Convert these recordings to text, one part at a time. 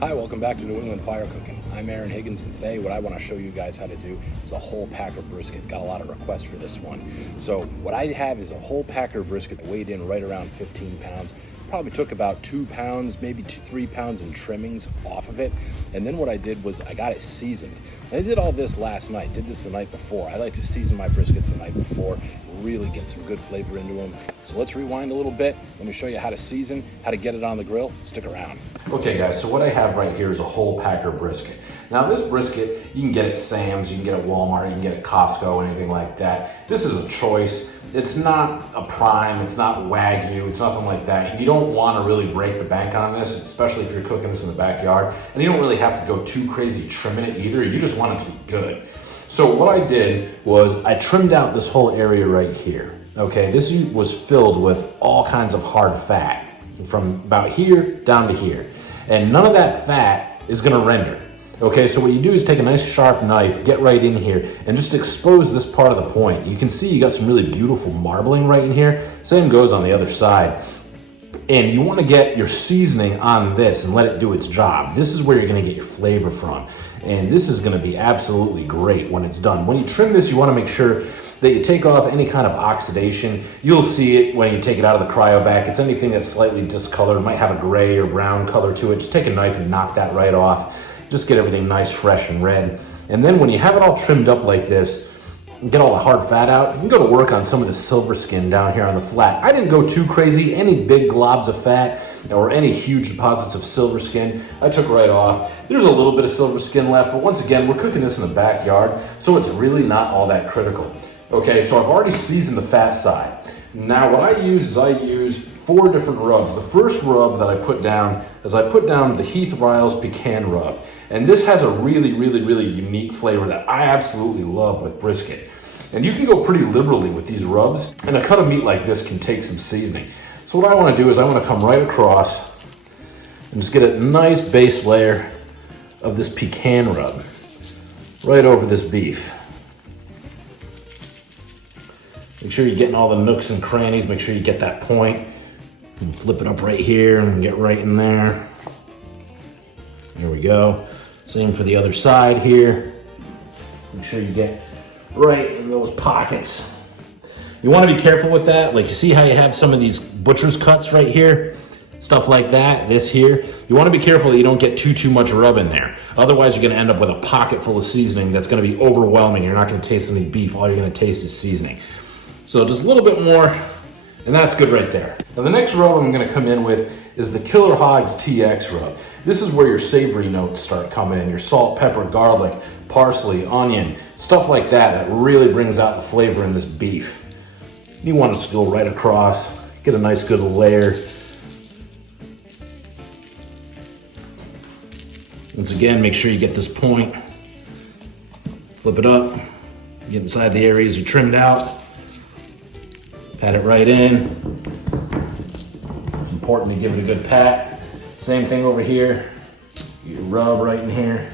Hi, welcome back to New England Fire Cooking. I'm Aaron Higgins, and today what I want to show you guys how to do is a whole packer brisket. Got a lot of requests for this one. So what I have is a whole packer brisket that weighed in right around 15 pounds. Probably took about 2 pounds, maybe 3 pounds in trimmings off of it. And then what I did was I got it seasoned. And I did all this last night, did this the night before. I like to season my briskets the night before, really get some good flavor into them. So let's rewind a little bit. Let me show you how to season, how to get it on the grill. Stick around. Okay guys, so what I have right here is a whole packer brisket. Now this brisket, you can get at Sam's, you can get at Walmart, you can get at Costco, anything like that. This is a choice. It's not a prime, it's not Wagyu, it's nothing like that. You don't want to really break the bank on this, especially if you're cooking this in the backyard. And you don't really have to go too crazy trimming it either. You just want it to be good. So what I did was I trimmed out this whole area right here. Okay, this was filled with all kinds of hard fat from about here down to here. And none of that fat is gonna render. Okay, so what you do is take a nice sharp knife, get right in here, and just expose this part of the point. You can see you got some really beautiful marbling right in here. Same goes on the other side. And you wanna get your seasoning on this and let it do its job. This is where you're gonna get your flavor from. And this is gonna be absolutely great when it's done. When you trim this, you wanna make sure that you take off any kind of oxidation. You'll see it when you take it out of the cryovac. It's anything that's slightly discolored, might have a gray or brown color to it. Just take a knife and knock that right off. Just get everything nice, fresh, and red. And then when you have it all trimmed up like this, get all the hard fat out, you can go to work on some of the silver skin down here on the flat. I didn't go too crazy. Any big globs of fat or any huge deposits of silver skin, I took right off. There's a little bit of silver skin left, but once again, we're cooking this in the backyard, so it's really not all that critical. Okay, so I've already seasoned the fat side. Now what I use is I use 4 different rubs. The first rub that I put down is I put down the Heath Riles Pecan Rub. And this has a really unique flavor that I absolutely love with brisket. And you can go pretty liberally with these rubs, and a cut of meat like this can take some seasoning. So what I wanna do is I wanna come right across and just get a nice base layer of this pecan rub right over this beef. Make sure you're getting all the nooks and crannies, make sure you get that point. And flip it up right here and get right in there. There we go. Same for the other side here. Make sure you get right in those pockets. You want to be careful with that. Like you see how you have some of these butcher's cuts right here? Stuff like that, this here. You want to be careful that you don't get too much rub in there. Otherwise you're going to end up with a pocket full of seasoning that's going to be overwhelming. You're not going to taste any beef. All you're going to taste is seasoning. So just a little bit more, and that's good right there. Now the next rub I'm gonna come in with is the Killer Hogs TX rub. This is where your savory notes start coming in, your salt, pepper, garlic, parsley, onion, stuff like that that really brings out the flavor in this beef. You want to just go right across, get a nice good layer. Once again, make sure you get this point. Flip it up, get inside the areas you trimmed out. Pat it right in. Important to give it a good pat. Same thing over here. You rub right in here.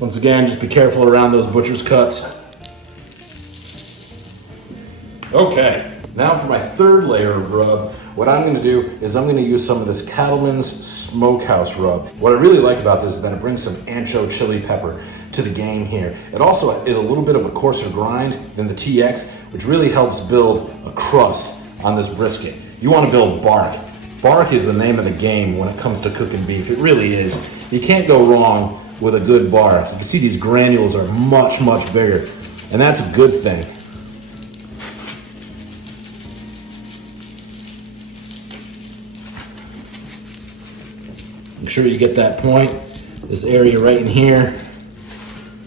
Once again, just be careful around those butcher's cuts. Okay, now for my third layer of rub, what I'm gonna do is I'm gonna use some of this Cattleman's Smokehouse rub. What I really like about this is that it brings some ancho chili pepper to the game here. It also is a little bit of a coarser grind than the TX, which really helps build a crust on this brisket. You wanna build bark. Bark is the name of the game when it comes to cooking beef. It really is. You can't go wrong with a good bark. You can see these granules are much bigger, and that's a good thing. Make sure you get that point. This area right in here,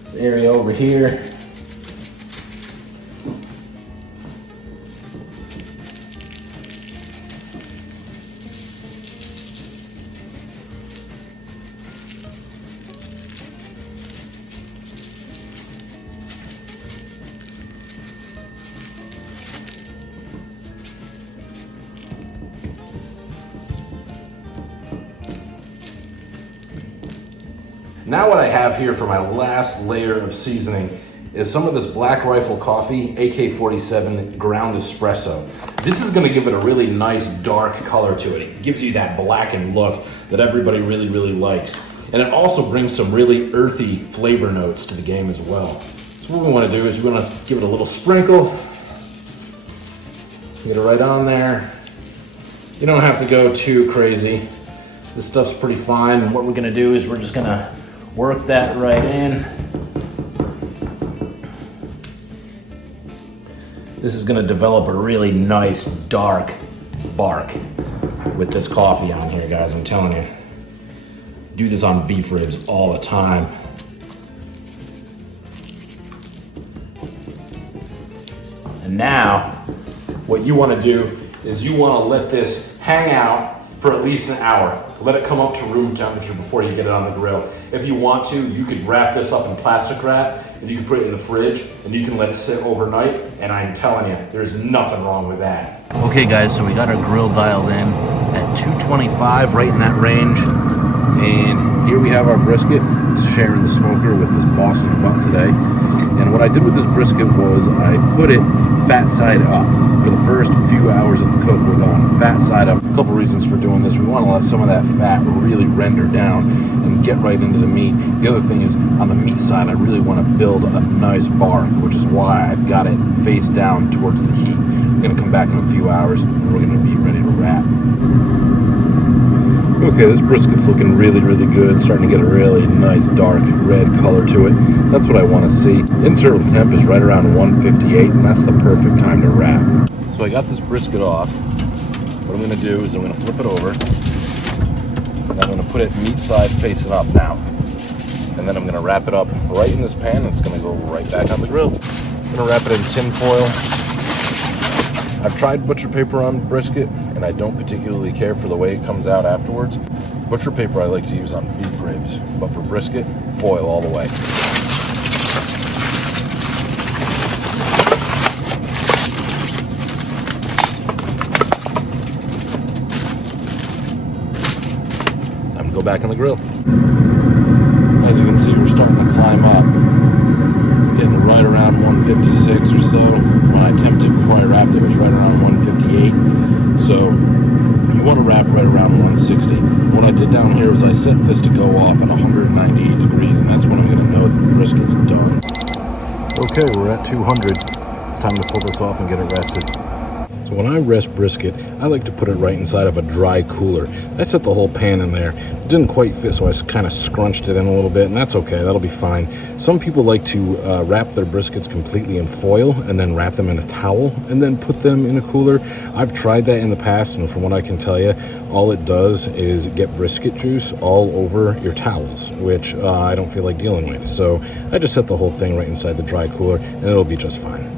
this area over here. Now what I have here for my last layer of seasoning is some of this Black Rifle Coffee AK-47 ground espresso. This is gonna give it a really nice dark color to it. It gives you that blackened look that everybody really, really likes. And it also brings some really earthy flavor notes to the game as well. So what we wanna do is we wanna give it a little sprinkle. Get it right on there. You don't have to go too crazy. This stuff's pretty fine. And what we're gonna do is we're just gonna work that right in. This is gonna develop a really nice dark bark with this coffee on here, guys, I'm telling you. Do this on beef ribs all the time. And now, what you wanna do is you wanna let this hang out for at least an hour. Let it come up to room temperature before you get it on the grill. If you want to, you could wrap this up in plastic wrap and you can put it in the fridge and you can let it sit overnight. And I'm telling you, there's nothing wrong with that. Okay guys, so we got our grill dialed in at 225, right in that range. And here we have our brisket. It's sharing the smoker with this Boston butt today. And what I did with this brisket was I put it fat side up. For the first few hours of the cook, we're going fat side up. A couple reasons for doing this. We want to let some of that fat really render down and get right into the meat. The other thing is, on the meat side, I really want to build a nice bark, which is why I've got it face down towards the heat. I'm going to come back in a few hours and we're going to be ready to wrap. Okay, this brisket's looking really, really good. Starting to get a really nice dark red color to it. That's what I want to see. Internal temp is right around 158, and that's the perfect time to wrap. So I got this brisket off. What I'm going to do is I'm going to flip it over. And I'm going to put it meat side facing up now. And then I'm going to wrap it up right in this pan, and it's going to go right back on the grill. I'm going to wrap it in tin foil. I've tried butcher paper on brisket, and I don't particularly care for the way it comes out afterwards. Butcher paper I like to use on beef ribs, but for brisket, foil all the way. Time to go back on the grill. As you can see, we're starting to climb up. Getting right around 156 or so. When I temped it before I wrapped it, it was right around 158. So you want to wrap right around 160. What I did down here is I set this to go off at 198 degrees, and that's when I'm going to know the brisket's done. Okay, we're at 200. It's time to pull this off and get it rested. So when I rest brisket, I like to put it right inside of a dry cooler. I set the whole pan in there. It didn't quite fit, so I kind of scrunched it in a little bit, and that's okay. That'll be fine. Some people like to wrap their briskets completely in foil and then wrap them in a towel and then put them in a cooler. I've tried that in the past, and from what I can tell you, all it does is get brisket juice all over your towels, which I don't feel like dealing with. So I just set the whole thing right inside the dry cooler, and it'll be just fine.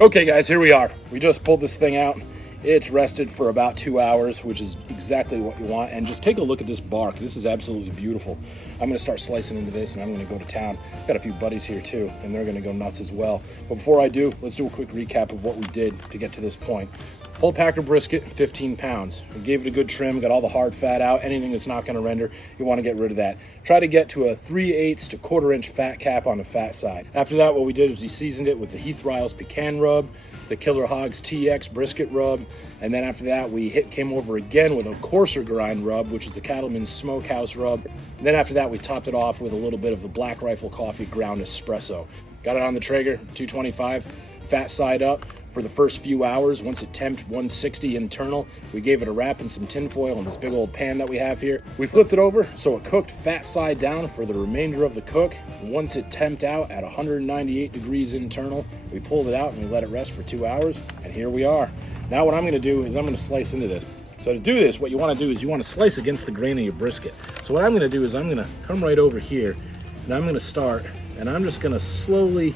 Okay guys, here we are. We just pulled this thing out. It's rested for about 2 hours, which is exactly what you want. And just take a look at this bark. This is absolutely beautiful. I'm gonna start slicing into this and I'm gonna go to town. Got a few buddies here too, and they're gonna go nuts as well. But before I do, let's do a quick recap of what we did to get to this point. Whole packer brisket, 15 pounds. We gave it a good trim, got all the hard fat out. Anything that's not gonna render, you wanna get rid of that. Try to get to a 3/8 to 1/4 inch fat cap on the fat side. After that, what we did is we seasoned it with the Heath Riles pecan rub, the Killer Hogs TX brisket rub, and then after that, we came over again with a coarser grind rub, which is the Cattleman's Smokehouse rub. And then after that, we topped it off with a little bit of the Black Rifle Coffee ground espresso. Got it on the Traeger, 225, fat side up. For the first few hours, once it temped 160 internal, we gave it a wrap in some tin foil in this big old pan that we have here. We flipped it over so it cooked fat side down for the remainder of the cook. Once it temped out at 198 degrees internal, we pulled it out and we let it rest for 2 hours, and here we are. Now what I'm gonna do is I'm gonna slice into this. So to do this, what you wanna do is you wanna slice against the grain of your brisket. So what I'm gonna do is I'm gonna come right over here and I'm gonna start, and I'm just gonna slowly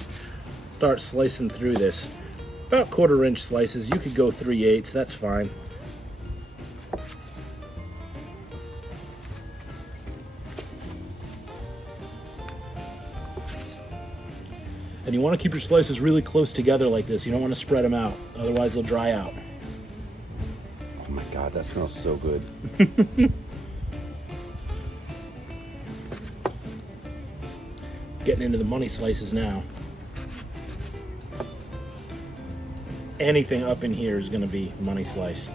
start slicing through this. About 1/4 inch slices. You could go 3/8, that's fine. And you want to keep your slices really close together like this. You don't want to spread them out, otherwise they'll dry out. Oh my God, that smells so good. Getting into the money slices now. anything up in here is gonna be money slice.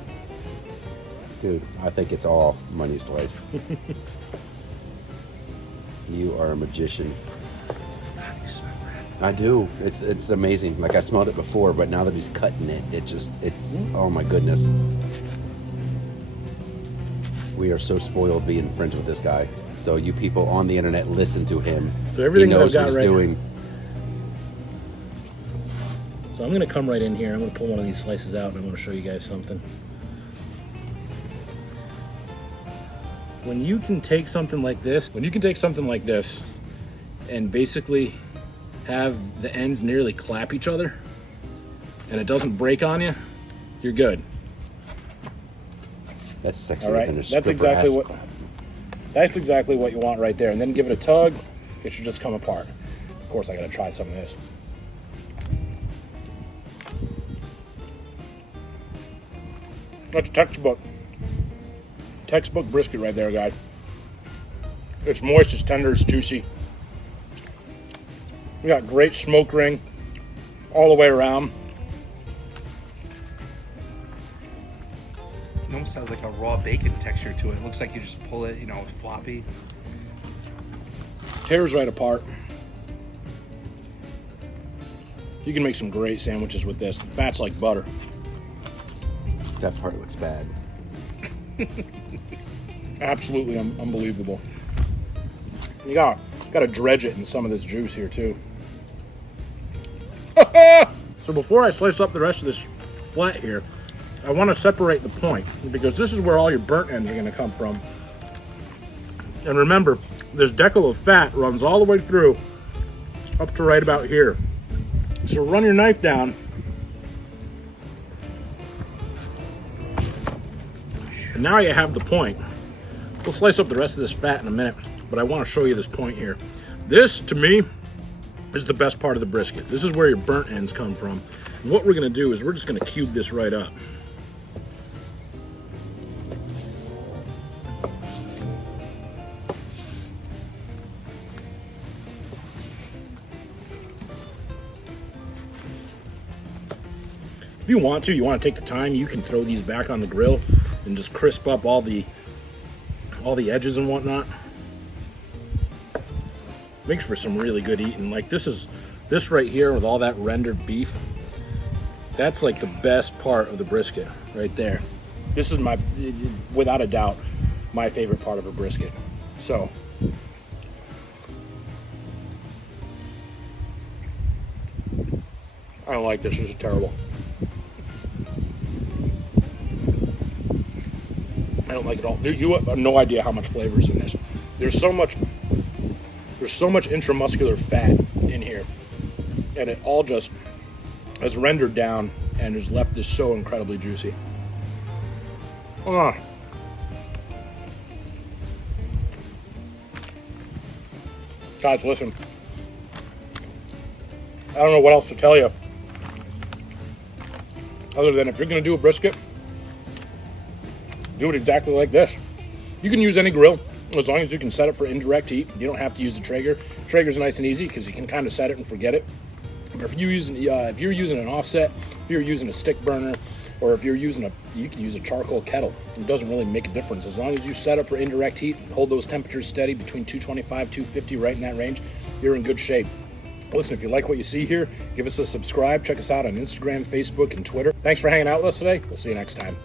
Dude, I think it's all money slice. You are a magician. I do. It's amazing. Like I smelled it before, but now that he's cutting it, it's oh my goodness. We are so spoiled being friends with this guy. So you people on the internet, listen to him. So everything he knows that I've got what he's right doing. So I'm gonna come right in here. I'm gonna pull one of these slices out and I'm gonna show you guys something. When you can take something like this, and basically have the ends nearly clap each other and it doesn't break on you, you're good. That's sexy. All right, that's exactly what you want right there. And then give it a tug, it should just come apart. Of course, I gotta try some of this. That's textbook brisket right there, guys. It's moist, it's tender, it's juicy. We got great smoke ring all the way around. It almost sounds like a raw bacon texture to it. It looks like you just pull it, you know, floppy. Tears right apart. You can make some great sandwiches with this. The fat's like butter. That part looks bad. Absolutely unbelievable. You got to dredge it in some of this juice here too. So before I slice up the rest of this flat here, I want to separate the point because this is where all your burnt ends are going to come from. And remember, this decal of fat runs all the way through up to right about here. So run your knife down. And now you have the point. We'll slice up the rest of this fat in a minute, but I want to show you this point here. This, to me, is the best part of the brisket. This is where your burnt ends come from. And what we're going to do is we're just going to cube this right up. If you want to take the time, you can throw these back on the grill and just crisp up all the edges and whatnot. Makes for some really good eating. Like this right here with all that rendered beef, that's like the best part of the brisket right there. This is without a doubt, my favorite part of a brisket. So I don't like this. This is terrible. I don't like it all. You have no idea how much flavor is in this. There's so much intramuscular fat in here, and it all just has rendered down and has left this so incredibly juicy. Guys, listen. I don't know what else to tell you other than if you're going to do a brisket, do it exactly like this. You can use any grill as long as you can set it for indirect heat. You don't have to use the Traeger. Traeger's nice and easy because you can kind of set it and forget it. But if you're using an offset, if you're using a stick burner, or if you're using you can use a charcoal kettle. It doesn't really make a difference. As long as you set up for indirect heat, hold those temperatures steady between 225, 250, right in that range, you're in good shape. Listen, if you like what you see here, give us a subscribe. Check us out on Instagram, Facebook, and Twitter. Thanks for hanging out with us today. We'll see you next time.